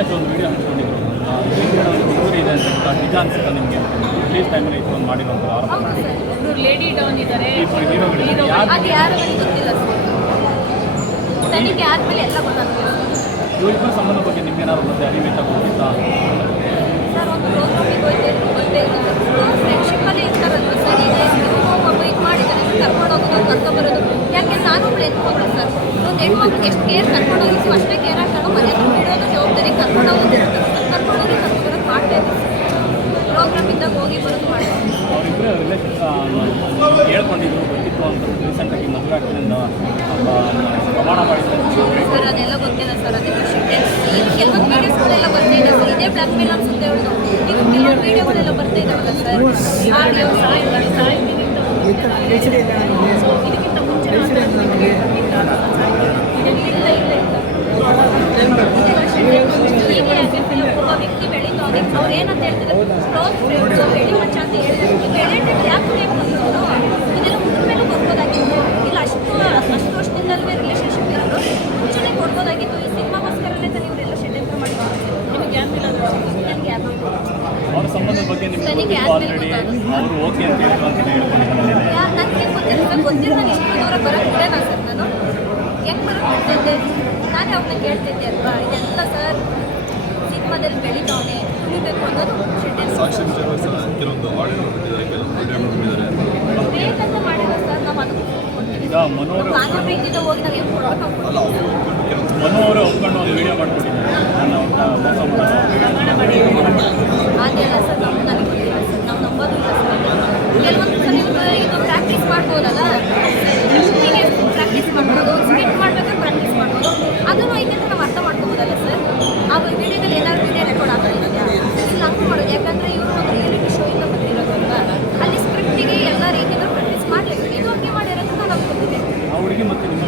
ವಿದ್ಯಾರ್ಥಿ ಒಂದು ವಿಡಿಯೋ ಹಂಚ್ಕೊಂಡಿದ್ರು. ಇದೆ ನಿಜ ಅನ್ಸುತ್ತೆ ನಿಮಗೆ ಪ್ಲೀಸ್ ಟೈಮಲ್ಲಿ ಇಟ್ಕೊಂಡು ಮಾಡಿರೋದು ಆರೋಪ ಲೇಡಿ ಡೌನ್ ಇದ್ದಾರೆ ಎಲ್ಲ ಸಂಬಂಧ ಬಗ್ಗೆ ಏನಾದ್ರು ಮತ್ತೆ ಅರಿವಿತ ಗೊತ್ತಿತ್ತಾ? ಸರ್ ಒಂದು ಎಷ್ಟು ಕೇರ್ ಕರ್ಕೊಂಡು ಹೋಗಿ ಅಷ್ಟೇ ಕೇರ್ ಹಾಕೊಂಡು ಮನೆ ಬಿಡೋದು ಜವಾಬ್ದಾರಿ ಕರ್ಕೊಂಡು ಹೋಗಿ ಕರ್ಕೊಂಡು ಹೋಗಿ ಕರ್ಕೊಂಡು ಬರೋದು ಮಾಡ್ತಾ ಇದ್ದೀವಿ ಪ್ರೋಗ್ರಾಮ್ ಇದ್ದಾಗ ಹೋಗಿ ಬರೋದು ಹೇಳ್ಕೊಂಡಿದ್ರು ಗೊತ್ತಿತ್ತು ಅಂತ ರೀಸೆಂಟಾಗಿ ಮದುವೆ ಆಗ್ತಿದ್ದ ಪ್ರಮಾಣ ಮಾಡಿದ್ದಾರೆ ಸರ್ ಅದೆಲ್ಲ ಗೊತ್ತಿಲ್ಲ ಸರ್ ಅದಕ್ಕೆ ಈಗ ಕೆಲವೊಂದು ವೀಡಿಯೋಸ್ಗಳೆಲ್ಲ ಬರ್ತಾ ಇದೆ ಸರ್ ಇದೇ ಬ್ಲ್ಯಾಕ್ ಮೇಲ್ ಅನ್ಸುತ್ತೆ ಅವಳು ಈಗ ಕೆಲವೊಂದು ವೀಡಿಯೋಗಳೆಲ್ಲ ಬರ್ತಾ ಇದ್ದಾವಲ್ಲ ಸರ್ ಆಡಿಯೋ ಸಾಯಿ ಸಾಯಿ ಅಂತ ಸೊ ಇದಕ್ಕಿಂತ ಮುಂಚೆ ಇಲ್ಲ ಇಲ್ಲ ಇಲ್ಲ ಹೀಗೆ ಆಗಿರ್ತಿಲ್ಲ ಒಬ್ಬ ವ್ಯಕ್ತಿ ಬೆಳೀತು ಅದಕ್ಕೆ ಅವ್ರು ಏನಂತ ಹೇಳ್ತಾರೆ ಕ್ಲೋಸ್ ಫ್ರೆಂಡ್ಸ್ ಬೆಳಿ ಮಚ್ಚ ಅಂತ ಹೇಳಿದ್ರು ಬೆಳೆಂಟ್ ಯಾಕೆ ಬೇಕು ಅಂದ್ರು ಇದೆಲ್ಲ ಮುಗಿದ ಮೇಲೂ ಬರ್ಬೋದಾಗಿತ್ತು ಇಲ್ಲ ಅಷ್ಟು ಅಷ್ಟು ವರ್ಷದಿಂದಲೂ ರಿಲೇಷನ್ಶಿಪ್ ಇರೋದು ಮುಂಚೆನೇ ಕೊಡ್ಬೋದಾಗಿತ್ತು. ಈ ಸಿನಿಮಾಗೋಸ್ಕರನೇ ತಾನೇ ಇವರೆಲ್ಲ ಷಡ್ಯಂತ್ರ ಮಾಡಿದ್ರು ನಿಮಗೆ ಯಾರ ಮೇಲೆ ನನಗೆ ಯಾರು ಅವ್ರ ಸಂಬಂಧದ ಬಗ್ಗೆ ನಿಮಗೆ ಆಲ್ರೆಡಿ. ಅವರು ಓಕೆ ಅಂತ ಹೇಳಿದ್ರು ಅಂತ ಹೇಳ್ಕೊಂಡಿದ್ದಾರೆ ನನಗೆ ಗೊತ್ತಿಲ್ಲ. ಗೊತ್ತಿಲ್ಲ. ನಾನು ಇಷ್ಟು ದೂರ ಬರೋಕ್ಕೆ ಬಿಡೋಣ ಸರ್ ನಾನು. ಹೆಂಗೆ ಬರೋಕ್ಕೆ ಬಿಡ್ತಿದ್ದೆ ನಾನೇ ಅವ್ರನ್ನ ಕೇಳ್ತಿದ್ದೆ ಅಲ್ವಾ? ಸಿನಿಮಾದಲ್ಲಿ ಬೆಳಿತಾವನೆ ತುಳಿಬೇಕು ಅನ್ನೋದು ಸಾಕ್ಷಿ ಕೆಲವೊಂದು ಆಡಿಯೋ ಬಿಟ್ಟಿದ್ದಾರೆ ಕೆಲವೊಂದು ವಿಡಿಯೋ ಬಿಟ್ಟಿದ್ದಾರೆ ಬೇಕಂತ ಮಾಡಿಲ್ಲ ಸರ್ ನಾವು ಅದು ಕೊಡ್ತೀವಿ ಈಗ ಮನು ಅವರು ಹೋಗಿ ನಾವು ಏನು ಕೊಡೋದು? ನಾವು ಅಲ್ಲ ಅವರು ಆ ಹುಡುಗಿ ಮತ್ತೆ ನಿಮ್ಮ